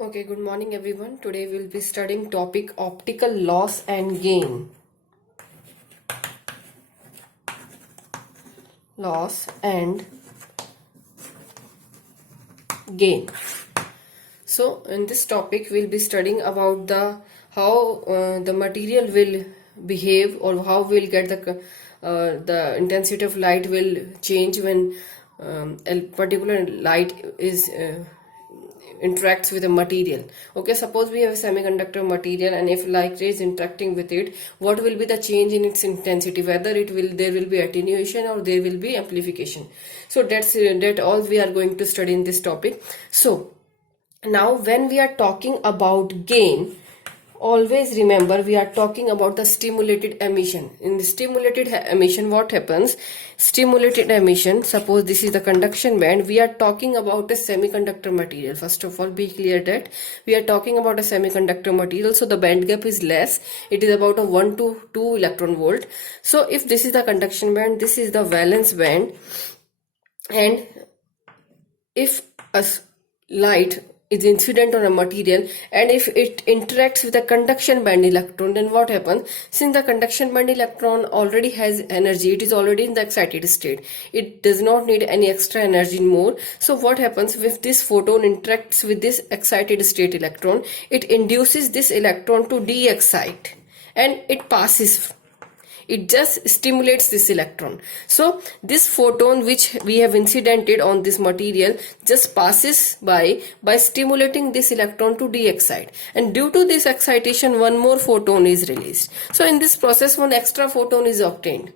Okay, good morning everyone. Today we'll be studying topic optical loss and gain. Loss and gain. So in this topic we'll be studying about the how the material will behave, or how we'll get the intensity of light will change when a particular light is interacts with a material. Okay, suppose we have a semiconductor material, and if light ray is interacting with it, what will be the change in its intensity, whether there will be attenuation or there will be amplification. So that all we are going to study in this topic. So now when we are talking about gain, always remember we are talking about the stimulated emission. In the stimulated emission, what happens? Stimulated emission, suppose this is the conduction band, we are talking about a semiconductor material. First of all, be clear that we are talking about a semiconductor material, so the band gap is less. It is about a 1 to 2 electron volt. So if this is the conduction band, this is the valence band, and if a light is incident on a material and if it interacts with a conduction band electron, then what happens? Since the conduction band electron already has energy, it is already in the excited state, it does not need any extra energy more. So what happens if this photon interacts with this excited state electron? It induces this electron to de-excite and it passes. It just stimulates this electron. So this photon which we have incidented on this material just passes by stimulating this electron to de-excite, and due to this excitation one more photon is released. So in this process one extra photon is obtained,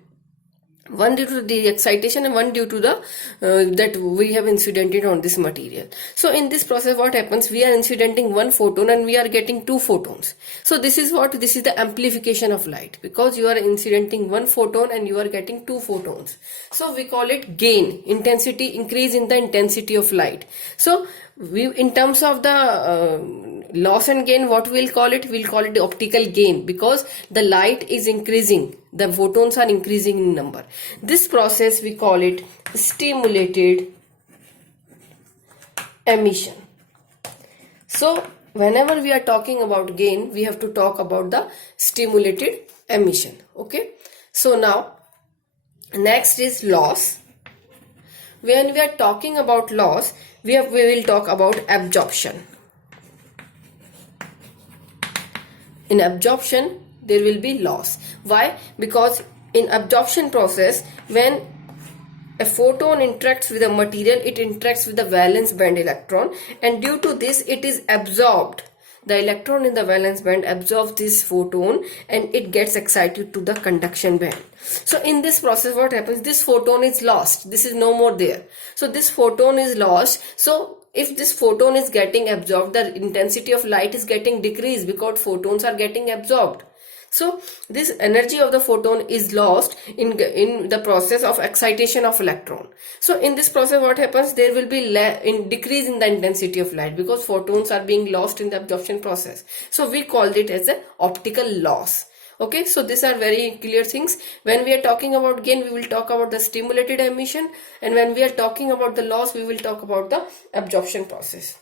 one due to the excitation and one due to the that we have incidented on this material. So in this process what happens? We are incidenting one photon and we are getting two photons. So this is the amplification of light, because you are incidenting one photon and you are getting two photons. So we call it gain, intensity, increase in the intensity of light. So we, in terms of the loss and gain, what we'll call it? We'll call it the optical gain, because the light is increasing, the photons are increasing in number. This process we call it stimulated emission. So whenever we are talking about gain, we have to talk about the stimulated emission. Okay, so now next is loss. When we are talking about loss, we will talk about absorption. In absorption there will be loss. Why? Because in absorption process, when a photon interacts with a material, it interacts with the valence band electron, and due to this it is absorbed. The electron in the valence band absorbs this photon and it gets excited to the conduction band. So in this process what happens? This photon is lost. This is no more there. So this photon is lost. So if this photon is getting absorbed, the intensity of light is getting decreased because photons are getting absorbed. So this energy of the photon is lost in the process of excitation of electron. So in this process what happens? There will be decrease in the intensity of light because photons are being lost in the absorption process. So we called it as an optical loss. Okay, so these are very clear things. When we are talking about gain, we will talk about the stimulated emission, and when we are talking about the loss, we will talk about the absorption process.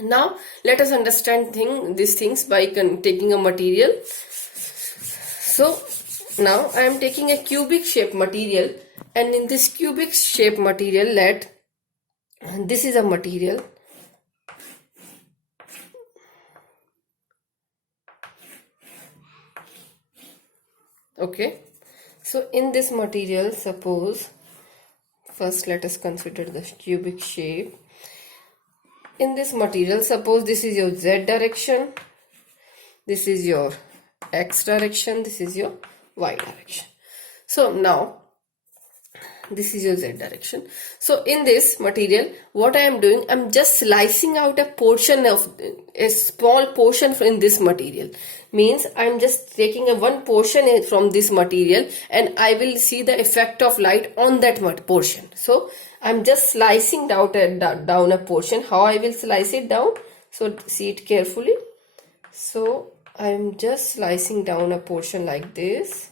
Now let us understand these things by taking a material. So now I am taking a cubic shape material, and in this cubic shape material, this is a material. Okay, so in this material, suppose first let us consider the cubic shape. In this material, suppose this is your Z direction, this is your X direction, this is your Y direction. So now this is your Z direction. So in this material what I am doing, I am just slicing out a small portion in this material. Means I am just taking one portion from this material and I will see the effect of light on that portion. So I am just slicing down a portion. How I will slice it down? So see it carefully. So I am just slicing down a portion like this.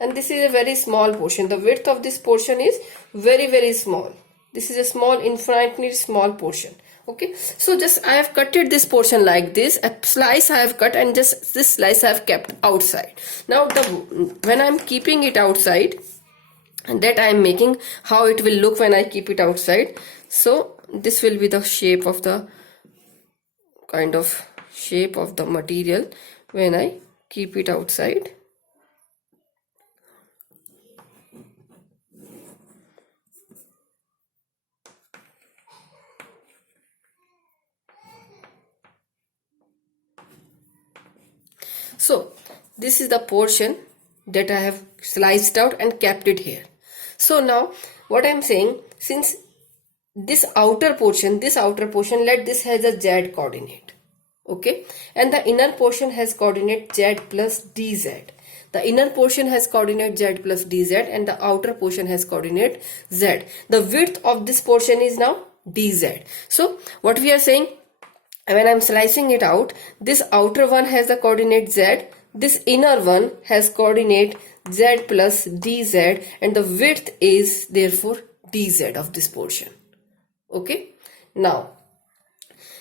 and this is a very small portion. The width of this portion is very, very small. This is a small, infinitely small portion. Okay, so just I have cutted this portion like this. A slice I have cut, and just this slice I have kept outside. Now when I am keeping it outside, and that I am making how it will look when I keep it outside. So this will be the shape of the material when I keep it outside. So this is the portion that I have sliced out and kept it here. So now what I am saying, since this outer portion, let this has a z coordinate, okay, and the inner portion has coordinate z plus dz. The inner portion has coordinate z plus dz, and the outer portion has coordinate z. The width of this portion is now dz. So what we are saying, when I am slicing it out, this outer one has the coordinate z, this inner one has coordinate z plus dz, and the width is therefore dz of this portion. Okay, now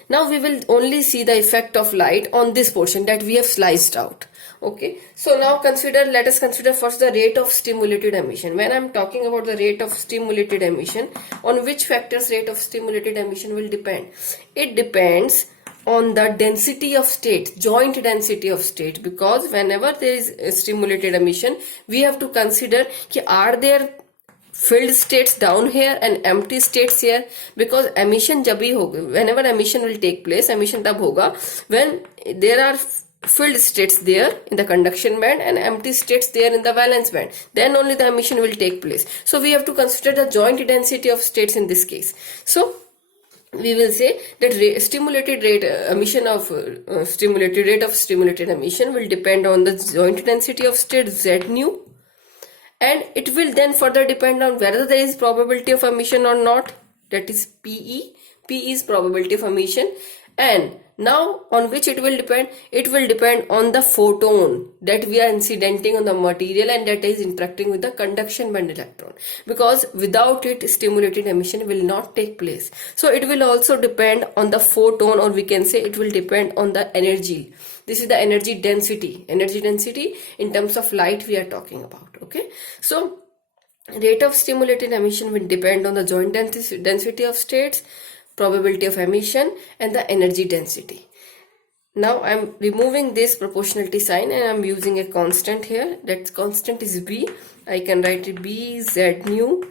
we will only see the effect of light on this portion that we have sliced out. Okay, so now let us consider first the rate of stimulated emission. When I am talking about the rate of stimulated emission, on which factors rate of stimulated emission will depend? It depends on the density of state, joint density of state, because whenever there is a stimulated emission, we have to consider are there filled states down here and empty states here, because emission जब भी होगा, whenever emission will take place, emission तब होगा when there are filled states there in the conduction band and empty states there in the valence band, then only the emission will take place. So we have to consider the joint density of states in this case. So we will say that stimulated rate of stimulated emission will depend on the joint density of state z nu, and it will then further depend on whether there is probability of emission or not, that is PE. P is probability of emission. And now on which it will depend? It will depend on the photon that we are incidenting on the material and that is interacting with the conduction band electron, because without it stimulated emission will not take place. So it will also depend on the photon, or we can say it will depend on the energy. This is the energy density in terms of light we are talking about. Okay, so rate of stimulated emission will depend on the joint density of states, probability of emission, and the energy density. Now I am removing this proportionality sign and I am using a constant here. That constant is B. I can write it B Z nu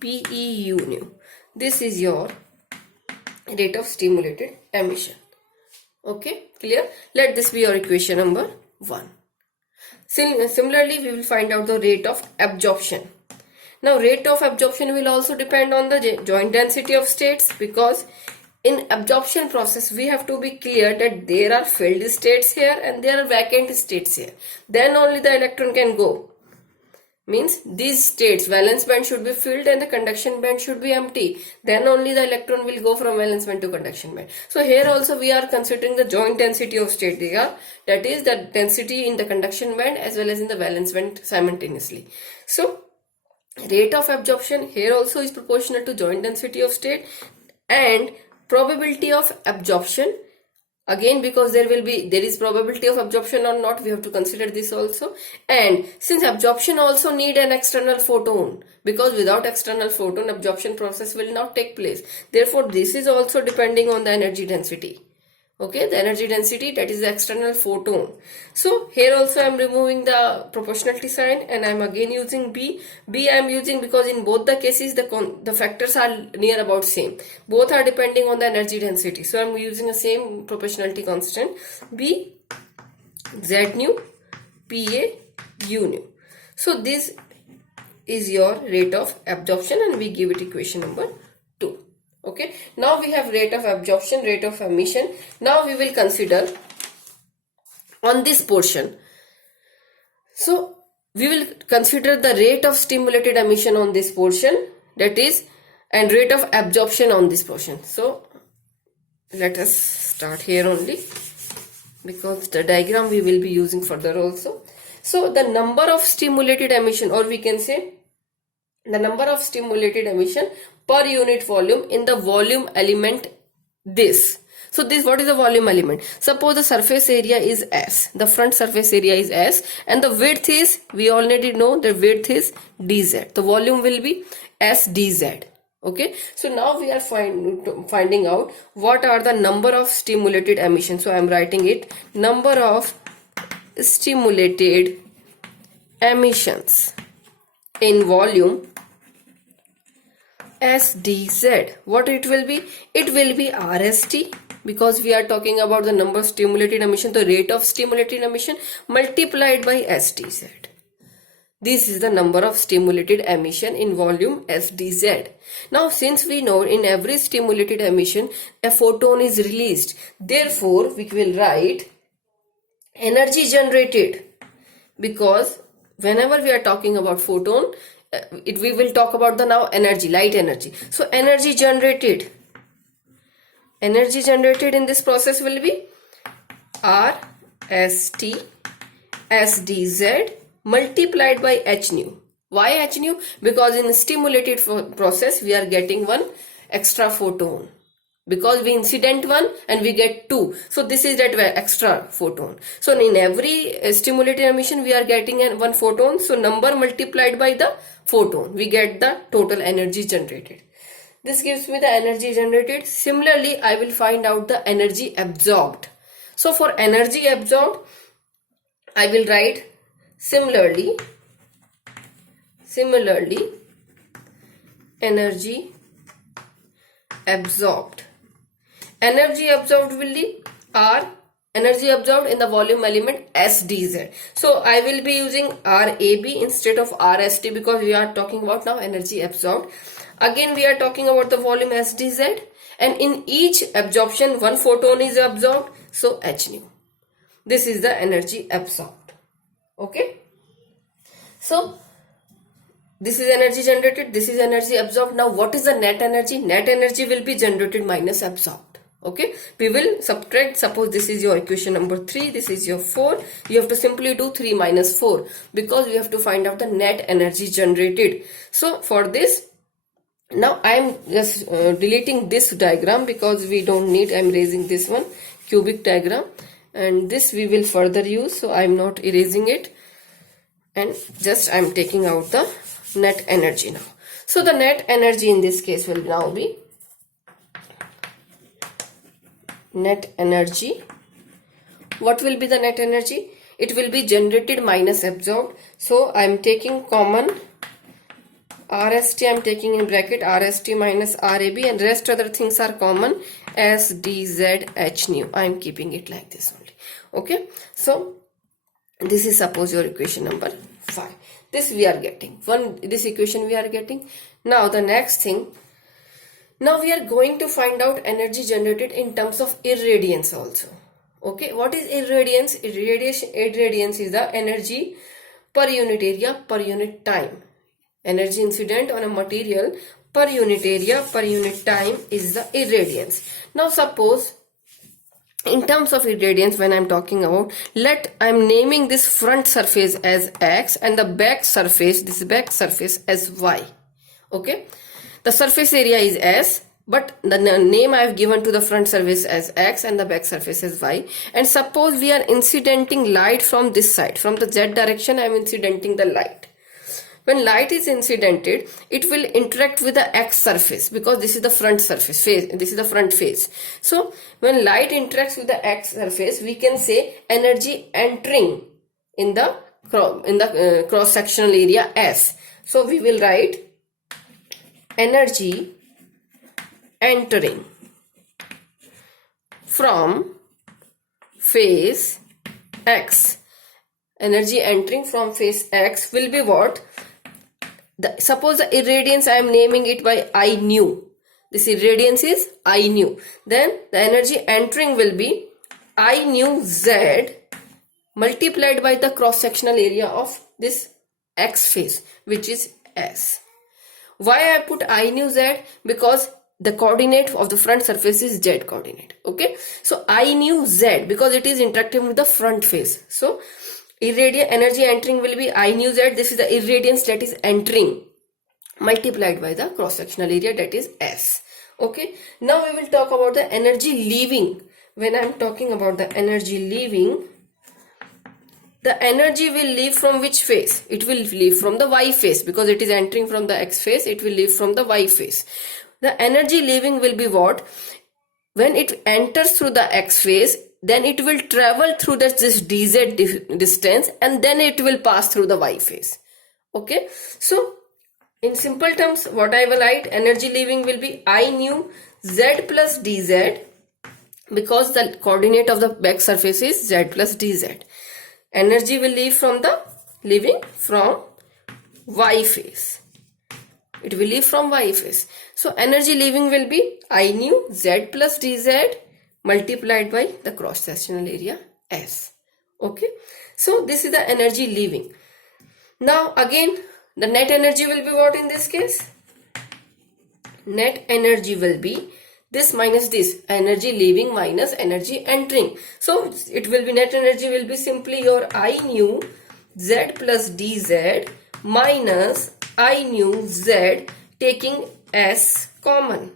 P E U nu. This is your rate of stimulated emission. Okay, clear? Let this be your equation number 1. Similarly, we will find out the rate of absorption. Now rate of absorption will also depend on the joint density of states, because in absorption process we have to be clear that there are filled states here and there are vacant states here. Then only the electron can go. Means these states, valence band should be filled and the conduction band should be empty. Then only the electron will go from valence band to conduction band. So here also we are considering the joint density of state data, that is the density in the conduction band as well as in the valence band simultaneously. So rate of absorption here also is proportional to joint density of state, and probability of absorption, again because there is probability of absorption or not, we have to consider this also. And since absorption also need an external photon, because without external photon absorption process will not take place, therefore this is also depending on the energy density. Okay, the energy density, that is the external photon. So here also I am removing the proportionality sign and I am again using B. B I am using because in both the cases the factors are near about same. Both are depending on the energy density. So I am using the same proportionality constant B Z nu PA U nu. So this is your rate of absorption and we give it equation number 2. Okay, now we have rate of absorption, rate of emission. Now we will consider on this portion. So we will consider the rate of stimulated emission on this portion, that is, and rate of absorption on this portion. So let us start here only, because the diagram we will be using further also. So the number of stimulated emission, or we can say the number of stimulated emission per unit volume in the volume element this. So this, what is the volume element? Suppose the surface area is S, the front surface area is S, and the width is, we already know the width is dz. The volume will be S dz. Okay, so now we are finding out what are the number of stimulated emission. So I am writing it, number of stimulated emissions in volume SdZ. What it will be? It will be RST, because we are talking about the number of stimulated emission, the rate of stimulated emission multiplied by SdZ. This is the number of stimulated emission in volume SdZ. Now since we know in every stimulated emission a photon is released, therefore we will write energy generated, because whenever we are talking about photon, we will talk about the now energy, light energy. So energy generated in this process will be RST SdZ multiplied by h nu. Why h nu? Because in stimulated process we are getting one extra photon, because we incident one and we get two. So this is that extra photon. So in every stimulated emission we are getting one photon. So number multiplied by the photon, we get the total energy generated. This gives me the energy generated. Similarly, I will find out the energy absorbed. So for energy absorbed, I will write similarly energy absorbed. Energy absorbed will be R, energy absorbed in the volume element SdZ. So I will be using RAB instead of RST, because we are talking about now energy absorbed. Again we are talking about the volume SdZ, and in each absorption one photon is absorbed, so h nu. This is the energy absorbed. Okay, so this is energy generated, this is energy absorbed. Now what is the net energy? Net energy will be generated minus absorbed. Okay, we will subtract. Suppose this is your equation number 3, this is your 4. You have to simply do 3 minus 4, because we have to find out the net energy generated. So for this, now I am just deleting this diagram, because we don't need. I am erasing this one, cubic diagram, and this we will further use. So I am not erasing it, and just I am taking out the net energy now. So the net energy in this case will now be net energy. What will be the net energy? It will be generated minus absorbed. So I am taking common RST, I am taking in bracket RST minus RAB, and rest other things are common, SdZ h nu. I am keeping it like this only. Okay, so this is suppose your equation number 5. This we are getting this equation we are getting. Now the next thing, now we are going to find out energy generated in terms of irradiance also. Okay, what is irradiance? Irradiance is the energy per unit area per unit time. Energy incident on a material per unit area per unit time is the irradiance. Now suppose in terms of irradiance, when I am talking about, I am naming this front surface as X and the back surface, this back surface as Y. Okay, the surface area is S, but the name I have given to the front surface as X and the back surface as Y. And suppose we are incidenting light from this side, from the Z direction I am incidenting the light. When light is incidented, it will interact with the X surface, because this is the front surface face, this is the front face. So when light interacts with the X surface, we can say energy entering in the cross sectional area S. So we will write energy entering from face X. Energy entering from face X will be what? Suppose the irradiance I am naming it by I nu. This irradiance is I nu. Then the energy entering will be I nu Z multiplied by the cross sectional area of this X face, which is S. Why I put I nu Z? Because the coordinate of the front surface is Z coordinate. Okay, so I nu Z, because it is interacting with the front face. So irradiant energy entering will be I nu z. This is the irradiance that is entering multiplied by the cross sectional area, that is S. Okay, now we will talk about the energy leaving. When I am talking about the energy leaving, the energy will leave from which phase? It will leave from the Y phase, because it is entering from the X phase. It will leave from the Y phase. The energy leaving will be what? When it enters through the X phase, then it will travel through this dz distance, and then it will pass through the Y phase. Okay, so in simple terms, what I will write, energy leaving will be I nu z plus dz, because the coordinate of the back surface is z plus dz. Energy will leave from Y phase. It will leave from Y phase. So energy leaving will be I nu z plus dz multiplied by the cross sectional area S. Okay. So this is the energy leaving. Now again, the net energy will be what in this case? Net energy will be this minus this, energy leaving minus energy entering. So it will be, net energy will be simply your I nu z plus dz minus I nu z, taking S common,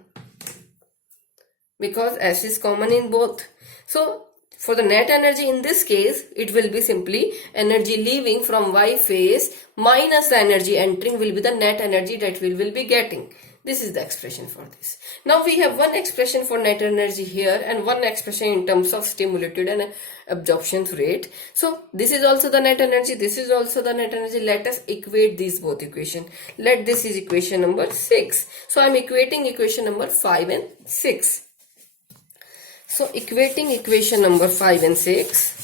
because S is common in both. So for the net energy in this case, it will be simply energy leaving from Y phase minus the energy entering will be the net energy that we will be getting. This is the expression for this. Now we have one expression for net energy here and one expression in terms of stimulated and absorption rate. So this is also the net energy, this is also the net energy. Let us equate these both equation. Let this is equation number 6. So I am equating equation number 5 and 6. So equating equation number 5 and 6.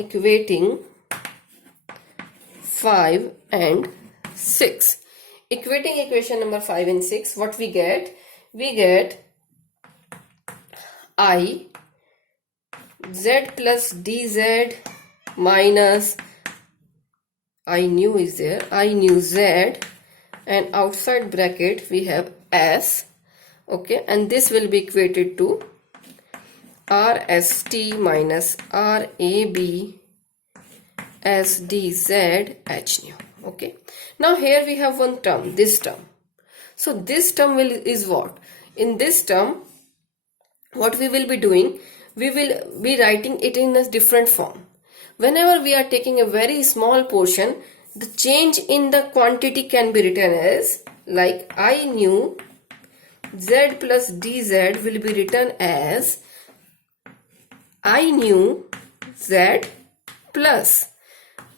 Equating 5 and 6. Equating equation number 5 and 6, what we get? We get I z plus dz minus I nu is there, I nu z, and outside bracket we have S. Okay, and this will be equated to RST minus RAB SDZ H nu. Okay, now here we have one term, this term. So this term is what? In this term, what we will be doing, we will be writing it in a different form. Whenever we are taking a very small portion, the change in the quantity can be written as like I nu z plus dz will be written as I nu z plus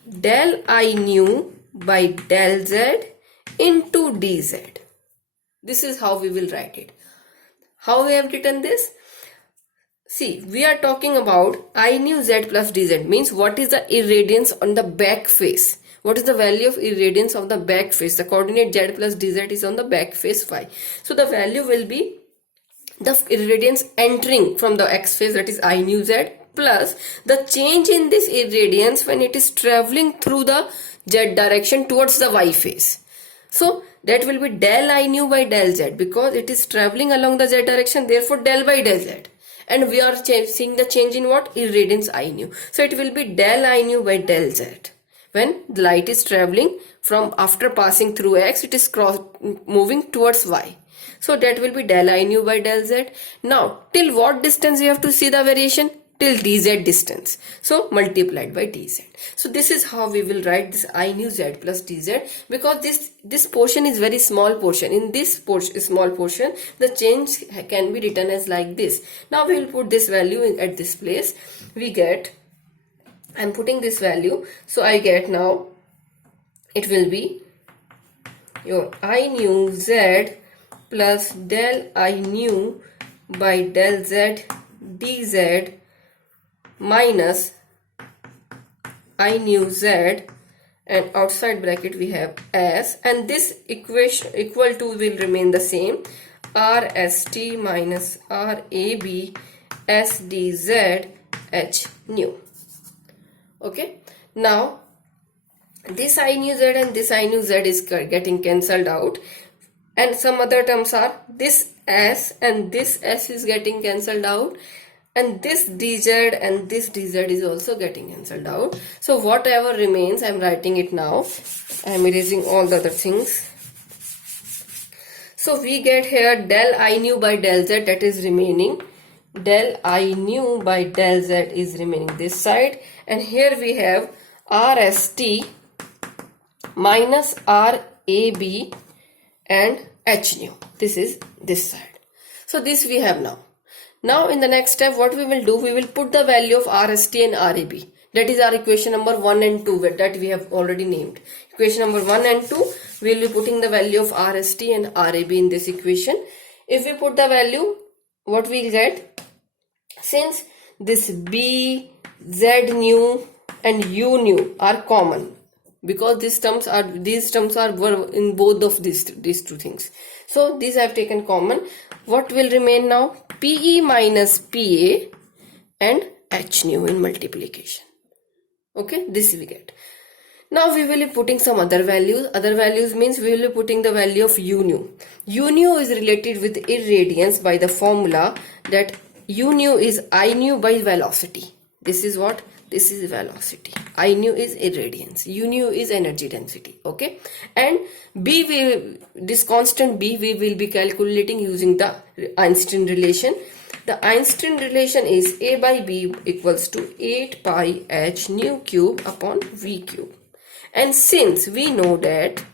del I nu by del z into dz. This is how we will write it. How we have written this? See, we are talking about I nu z plus dz, means what is the irradiance on the back face. What is the value of irradiance of the back face? The coordinate z plus dz is on the back face y. So the value will be the irradiance entering from the x phase, that is I nu z, plus the change in this irradiance when it is traveling through the z direction towards the y phase. So that will be del I nu by del z, because it is traveling along the z direction, therefore del by del z. And we are seeing the change in what? Irradiance I nu. So it will be del I nu by del z. When the light is traveling from after passing through x, it is moving towards y. So that will be del I nu by del z. Now till what distance you have to see the variation? Till dz distance. So multiplied by dz. So this is how we will write this I nu z plus dz, because this portion is very small portion. In this small portion, the change can be written as like this. Now we will put this value at this place. We get, I am putting this value, so I get now, it will be your I nu z plus del I nu by del z dz minus I nu z, and outside bracket we have S, and this equation equal to will remain the same, RST minus RAB SDZ H nu. Okay, now this I nu z and this I nu z is getting cancelled out, and some other terms are this S and this S is getting cancelled out, and this dz and this dz is also getting cancelled out. So whatever remains, I'm writing it now. I'm erasing all the other things. So we get here del I nu by del z, that is remaining. Del I nu by del z is remaining this side, and here we have RST minus RAB and H nu. This is this side. So this we have now. Now in the next step, what we will do, we will put the value of RST and RAB. That is our equation number 1 and 2 that we have already named. Equation number 1 and 2, we will be putting the value of RST and RAB in this equation. If we put the value, what we will get? Since this B, Z nu and U nu are common, because these terms are in both of these two things. So these I have taken common. What will remain now? PE minus PA and H nu in multiplication. Okay, this we get. Now we will be putting some other values. Other values means we will be putting the value of U nu. U nu is related with irradiance by the formula that U nu is I nu by velocity. This is what? This is velocity. I nu is irradiance. U nu is energy density. Okay. And this constant B we will be calculating using the Einstein relation. The Einstein relation is A by B equals to 8 pi H nu cube upon V cube. And since we know that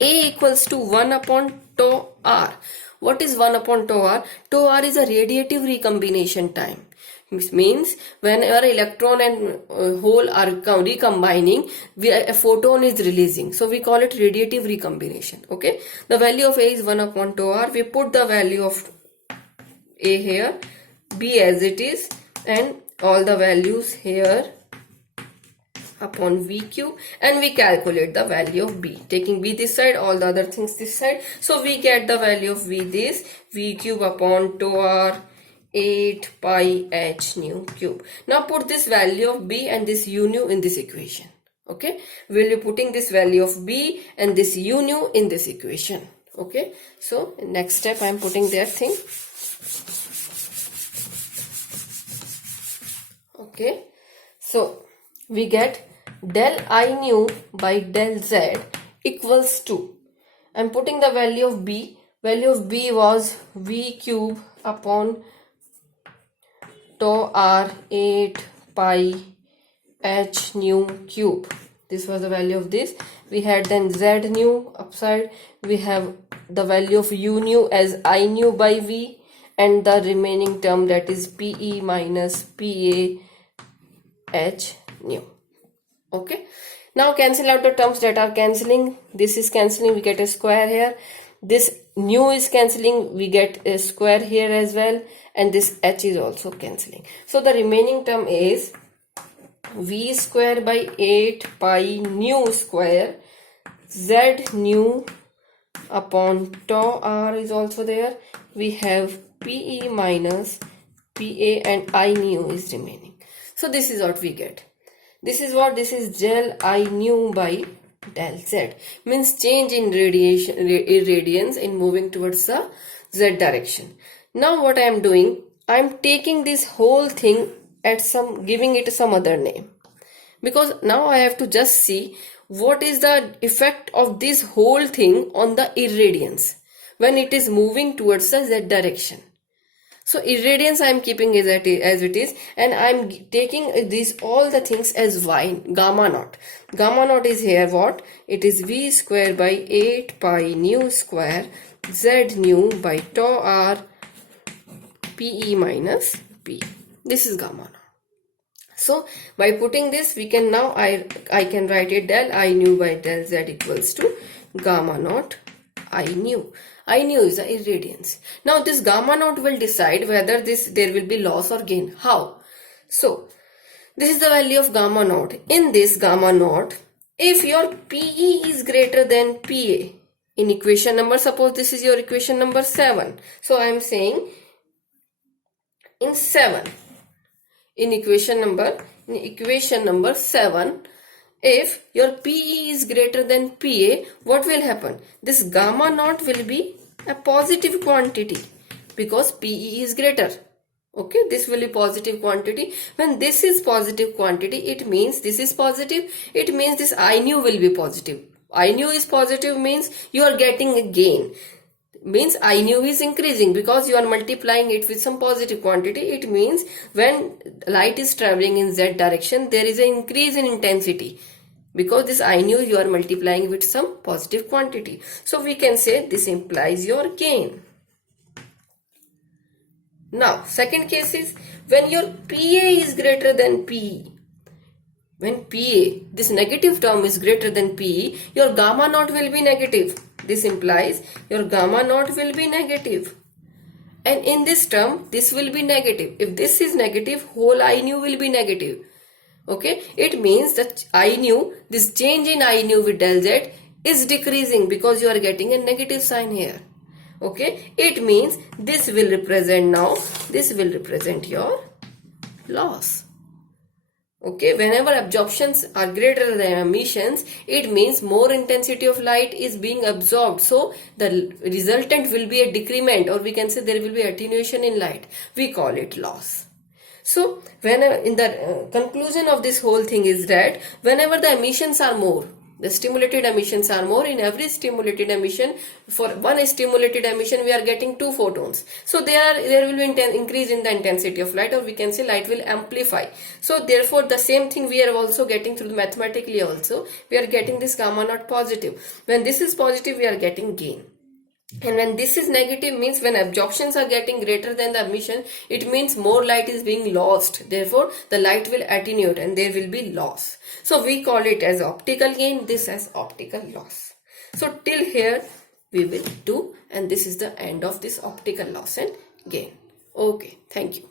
A equals to 1 upon tau R. What is 1 upon tau R? Tau R is a radiative recombination time. Which means whenever electron and hole are recombining, a photon is releasing. So we call it radiative recombination. Okay. The value of A is 1 upon tau R. We put the value of A here, B as it is, and all the values here upon V cube, and we calculate the value of B, taking B this side, all the other things this side. So we get the value of V this, V cube upon tau R 8 pi H nu cube. Now put this value of B and this U nu in this equation. Okay, we'll be putting this value of B and this U nu in this equation. Okay, so next step I am putting that thing. Okay, so we get del I nu by del z equals to, I'm putting the value of B. Value of B was V cube upon tau R 8 pi H nu cube. This was the value of this. We had then Z nu upside. We have the value of U nu as I nu by V, and the remaining term, that is PE minus PA H nu. Okay. Now cancel out the terms that are cancelling. This is cancelling, we get a square here. This nu is cancelling, we get a square here as well, and this H is also cancelling. So the remaining term is V square by 8 pi nu square Z nu upon tau R is also there. We have PE minus PA and I nu is remaining. So this is what we get. This is what? This is del I nu by del Z. Means change in irradiance in moving towards the Z direction. Now what I am doing, I am taking this whole thing at giving it some other name. Because now I have to just see what is the effect of this whole thing on the irradiance when it is moving towards the Z direction. So irradiance I am keeping as it is, and I am taking all the things as y, gamma naught. Gamma naught is here what? It is V square by 8 pi nu square Z nu by tau R PE minus P. This is gamma naught. So by putting this, we can now I can write it del I nu by del Z equals to gamma naught I nu. I nu is the irradiance. Now this gamma naught will decide whether there will be loss or gain. How? So this is the value of gamma naught. In this gamma naught, if your PE is greater than PA, in equation number, suppose this is your equation number 7. So I am saying in 7, in equation number 7, if your PE is greater than PA, what will happen? This gamma naught will be a positive quantity because PE is greater. Okay, this will be positive quantity. When this is positive quantity, it means this is positive. It means this I nu will be positive. I nu is positive means you are getting a gain. Means I nu is increasing because you are multiplying it with some positive quantity. It means when light is traveling in z direction, there is an increase in intensity. Because this I nu you are multiplying with some positive quantity. So we can say this implies your gain. Now, second case is when your PA is greater than PE. When PA, this negative term is greater than PE, your gamma naught will be negative. This implies your gamma naught will be negative. And in this term, this will be negative. If this is negative, whole I nu will be negative. Okay, it means that I nu, this change in I nu with del z is decreasing because you are getting a negative sign here. Okay, it means this will represent now, this will represent your loss. Okay, whenever absorptions are greater than emissions, it means more intensity of light is being absorbed. So the resultant will be a decrement, or we can say there will be attenuation in light. We call it loss. So whenever in the conclusion of this whole thing is that whenever the emissions are more, the stimulated emissions are more. In every stimulated emission, for one stimulated emission we are getting 2 photons. So there will be increase in the intensity of light, or we can say light will amplify. So therefore the same thing we are also getting through mathematically also. We are getting this gamma naught positive. When this is positive, we are getting gain. And when this is negative means when absorptions are getting greater than the emission, it means more light is being lost. Therefore, the light will attenuate and there will be loss. So we call it as optical gain, this as optical loss. So till here we will do, and this is the end of this optical loss and gain. Okay, thank you.